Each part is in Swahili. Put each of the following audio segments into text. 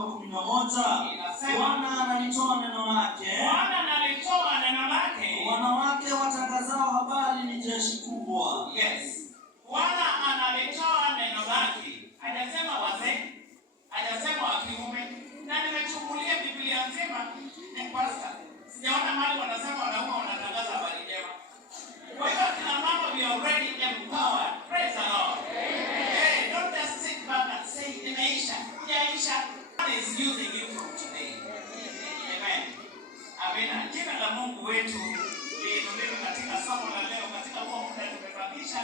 wa 11, Bwana analitoa neno lake. Bwana analitoa neno lake. Wanawake watangazao habari ni jeshi kubwa. Yes. Bwana analitoa neno lake. Hajasema wazee, hajasema wa kiume. Na nimechungulia Biblia nzima ni pastor. Sijaona mahali wanasema wanaume wanatangaza habari njema. Kwa hiyo kina mama we are already empowered. Praise the Lord. Hey, don't just sit back and say imeisha. Yaisha. God is using you from today. Amen. Amina. Jina la Mungu wetu liinuliwe katika somo la leo, katika huo muda tumebakisha.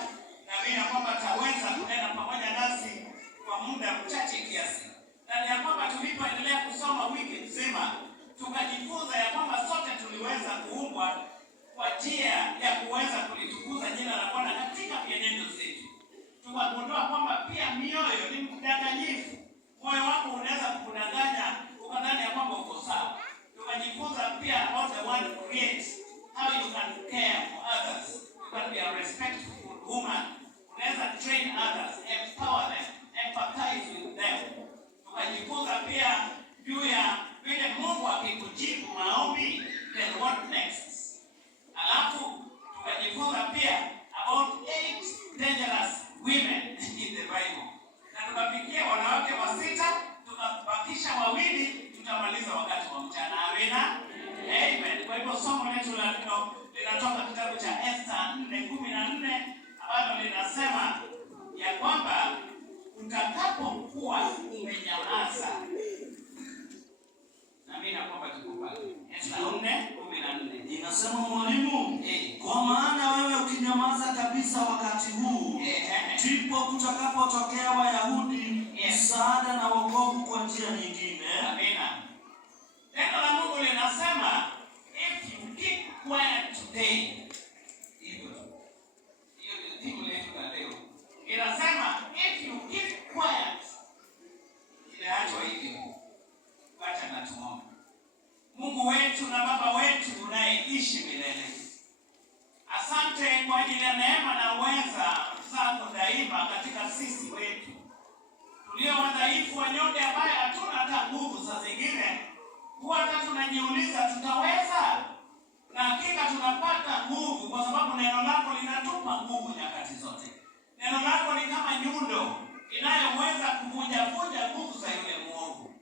Na kwamba taweza kunena pamoja nasi kwa muda mchache kiasi. Na ni kwamba tulipoendelea kusoma wiki nzima, tukajifunza ya kwamba sote tuliweza kuumbwa kwa njia ya kuweza kulitukuza jina la Bwana katika mienendo zetu. Tukagundua kwamba pia mioyo ni mdanganyifu. Moyo wako unaweza kukudanganya ukadhani ya kwamba uko sawa. Tukajifunza pia about the word create, how you can care for others. You can be a respectful woman. Unaweza train others, empower them, empathize with them. Tukajifunza pia juu ya vile Mungu akikujibu maombi, then what next? Alafu tukajifunza pia about 8 dangerous women in the Bible. Na tukafikia wanawake 6, tukabakisha 2, tutamaliza wakati wa mchana. Amina. Amen. Kwa hivyo somo letu linatoka kitabu cha Esther 4:14 ambalo linasema ya kwamba utakapokuwa umenyamaza. Amina kwamba tukubali. Esther 4:14 inasema mwalimu, kwa maana wewe ukinyamaza kabisa wakati huu, ndipo kutakapotokea Wayahudi msaada na wokovu kwa njia nyingine. Amina. Neno la Mungu linasema if you keep quiet today, inasema if you keep quiet, inaachwa hivyo. Wacha na tuombe. Mungu wetu na Baba wetu unayeishi milele, asante kwa ajili ya neema na uweza zako daima katika sisi wetu tulio wadhaifu, wanyonge, ambaye hatuna hata nguvu. Saa zingine huwa hata tunajiuliza tutaweza, na hakika tunapata nguvu kwa sababu neno lako linatupa nguvu nyakati zote. Neno lako ni kama nyundo inayoweza kuvunja nguvu za yule mwovu.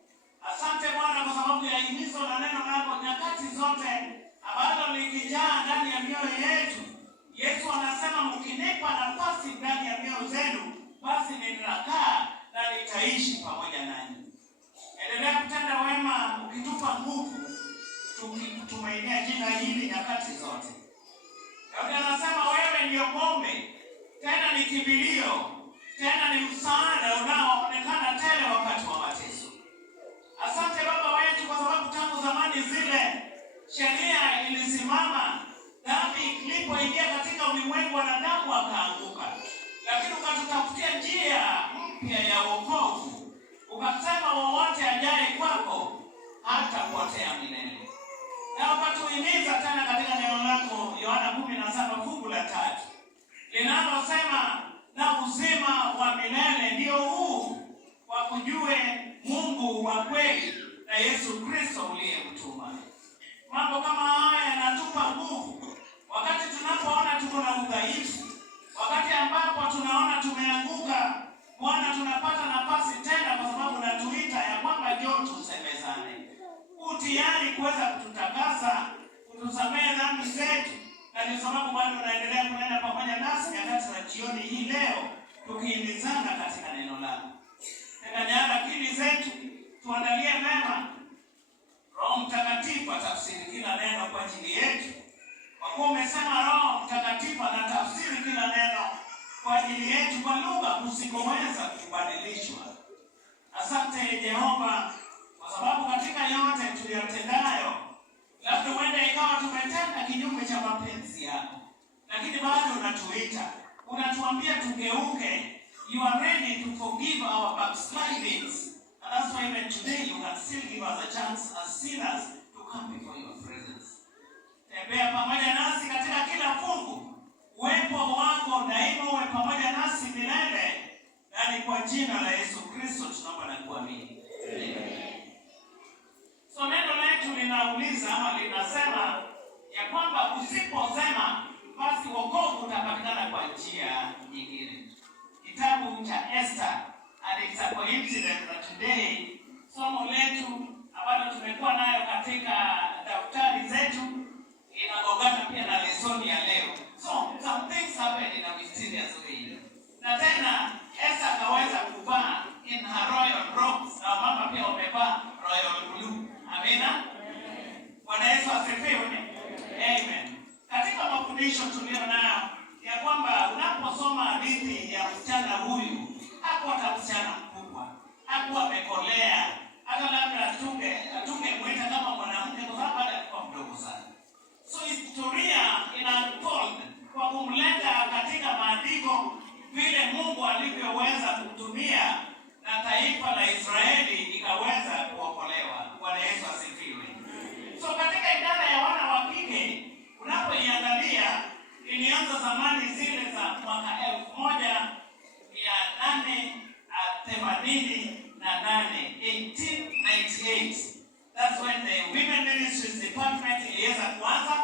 Asante Bwana kwa sababu ya himizo la neno lako nyakati zote ambalo likijaa ndani ya mioyo yetu. Yesu anasema mkinipa nafasi ndani ya mioyo zenu, basi nitakaa na nitaishi pamoja nanyi. Endelea kutenda wema ukitupa nguvu, tukitumainia jina hili nyakati zote. Daudi anasema wewe ndio ngome, tena ni kimbilio, tena ni msaada unaoonekana tele wakati wa mateso. Asante Baba wetu kwa sababu tangu zamani zile sheria ilisimama, dhambi ilipoingia katika ulimwengu wanadamu wakaanguka, lakini ukatutafutia njia mpya ya wokovu. Ukasema wowote ajaye kwako hatapotea milele. Na ukatuhimiza tena katika neno lako Yohana 17:3 linalosema na uzima wa milele ndio huu, wakujue Mungu wa kweli na Yesu Kristo uliyemtuma. Mambo kama haya yanatupa nguvu wakati tunapoona tuko na udhaifu, wakati ambapo tunaona tumeanguka. Bwana, tunapata nafasi tena kwa sababu natuita ya kwamba njoo tusemezane. Tayari kuweza kututakasa, kutusamehe dhambi zetu. Na ndio sababu bado unaendelea kunena pamoja nasi nyakati za jioni hii leo, tukihimizana katika neno lako. Tekanyana akili zetu, tuandalie mema. Roho Mtakatifu atafsiri kila neno kwa ajili yetu. Kwa kuwa umesema Roho Mtakatifu anatafsiri kila neno kwa ajili yetu kwa lugha kusikoweza kubadilishwa. Asante Jehova, kwa sababu katika yote tuliyotendayo, labda huenda ikawa tumetenda kinyume cha mapenzi yako, lakini bado unatuita, unatuambia tugeuke. You are ready to forgive our backslidings. And that's why even today you can still give us a chance as sinners to come before your presence. Tembea pamoja nasi katika kila fungu. Uwepo wako daima uwe pamoja nasi milele. Na ni kwa jina la Yesu Kristo tunaomba na kuamini. Amen. usiposema basi wokovu utapatikana kwa njia nyingine. Kitabu cha Esther, and it's a coincidence that today somo letu ambalo tumekuwa nayo katika daftari zetu inagongana pia na lesoni ya leo. So some things happen in a mysterious way. Na tena Esther akaweza kuvaa in her royal robes, na mama pia wamevaa royal blue. Amina. Bwana Yesu asifiwe. Amen. Katika mafundisho tulio nayo ya kwamba unaposoma hadithi ya msichana huyu, hakuwa hata msichana mkubwa, hakuwa amekolea, hata labda atungemwita kama mwanamke kwa sababu alikuwa mdogo sana. So historia ina-unfold kwa kumleta katika maandiko vile Mungu alivyoweza kutumia na taifa la Israeli ikaweza kuokolewa. Bwana Yesu asifiwe. So katika idara ya wana wa kike unapoiangalia, ilianza zamani zile za mwaka 1898. That's when the Women Ministries Department ilianza kuanza,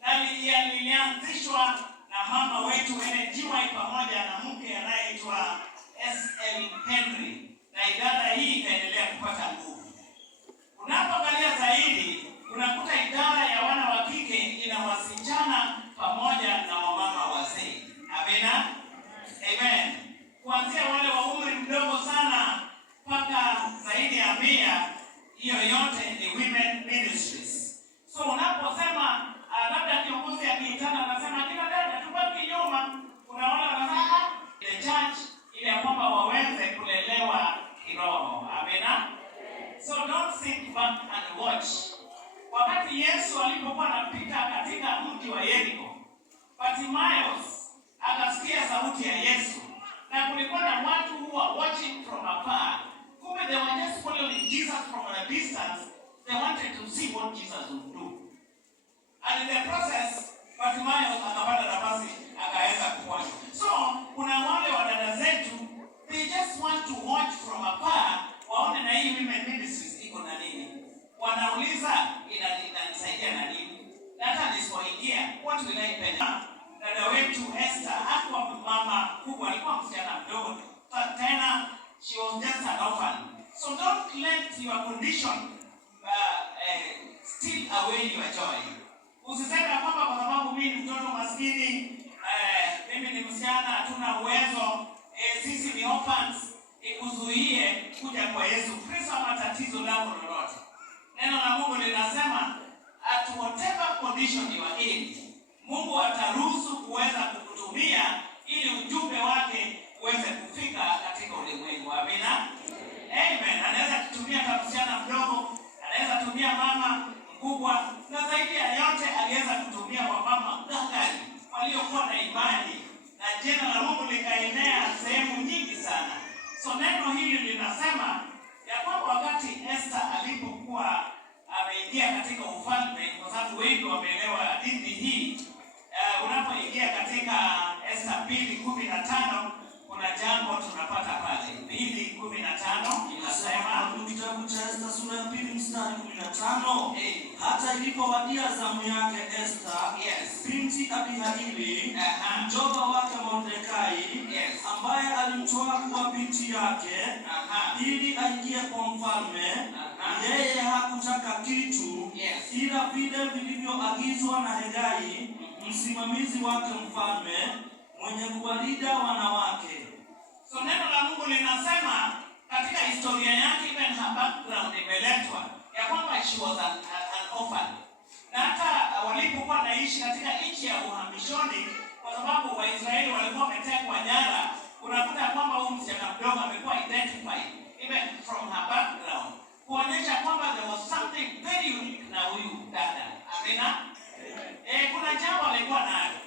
na ilianzishwa na mama wetu Ellen White pamoja na mke anayeitwa S.L. Henry, na idara hii ikaendelea kupata nguvu. Unapoangalia zaidi unakuta idara ya wana wa kike ina wasichana pamoja na wamama wazee. Amina. Amen. Kuanzia wale wa umri mdogo sana mpaka zaidi ya 100, hiyo yote ni women ministries. So unaposema labda kiongozi akiitana anasema kila dada tubaki nyuma, unaona wanasema the church ili kwamba waweze kulelewa kiroho. Amina. So don't sit back and watch. Wakati Yesu alipokuwa anapita katika mji wa Yeriko, Bartimaeus akasikia sauti ya Yesu, na kulikuwa na watu who were watching from afar. Kumbe they were just following Jesus from a distance. They wanted to see what Jesus would do. And in the process, Bartimaeus akapata nafasi akaweza kuona. So, kuna wale wadada zetu, they just want to watch from afar, waone na hii women ministries iko na nini. Wanauliza inanisaidia na nini? Hata nisipoingia, what will I pay? Dada wetu Esther hakuwa mama kubwa, alikuwa msichana mdogo. Tena she was just an orphan. So don't let your condition steal away your joy. Usiseme kwamba kwa sababu mimi ni mtoto maskini, mimi ni msichana, hatuna uwezo, sisi ni orphans, ikuzuie kuja kwa Yesu Kristo ama tatizo lako lolote. Neno la Mungu linasema at whatever condition you are in, Mungu ataruhusu kuweza kukutumia ili ujumbe wake uweze kufika katika ulimwengu. Amina. Amen. Anaweza kutumia kama msichana mdogo, anaweza kutumia mama mkubwa, na zaidi ya yote aliweza kutumia wamama ngangari waliokuwa na imani, na jina la Mungu likaenea sehemu nyingi sana. So neno hili linasema ya kwamba wakati Esther alipokuwa ameingia katika ufalme, kwa sababu wengi wameelewa hadithi hii, unapoingia katika Esther 2:15 kuna jambo tunapata pale. 2:15 inasema, kitabu cha Esther sura ya 2 mstari 15, hata ilipowadia zamu yake Esther, binti Abihaili, mjomba wake Mordekai, ambaye alimtoa kuwa binti yake ili aingie kwa mfalme, yeye hakutaka kitu ila vile vilivyoagizwa na Hegai, msimamizi wake mfalme, mwenye kuwalinda wanawake. So neno la Mungu linasema katika historia yake, even her background imeletwa ya kwamba she was an orphan. Na hata walipokuwa naishi katika nchi ya uhamishoni, kwa sababu Waisraeli walikuwa wametekwa nyara, unakuta kwamba huyu msichana mdogo amekuwa identified even from her background, kuonyesha kwamba there was something very unique na huyu dada. Amina. Kuna jambo alikuwa nayo.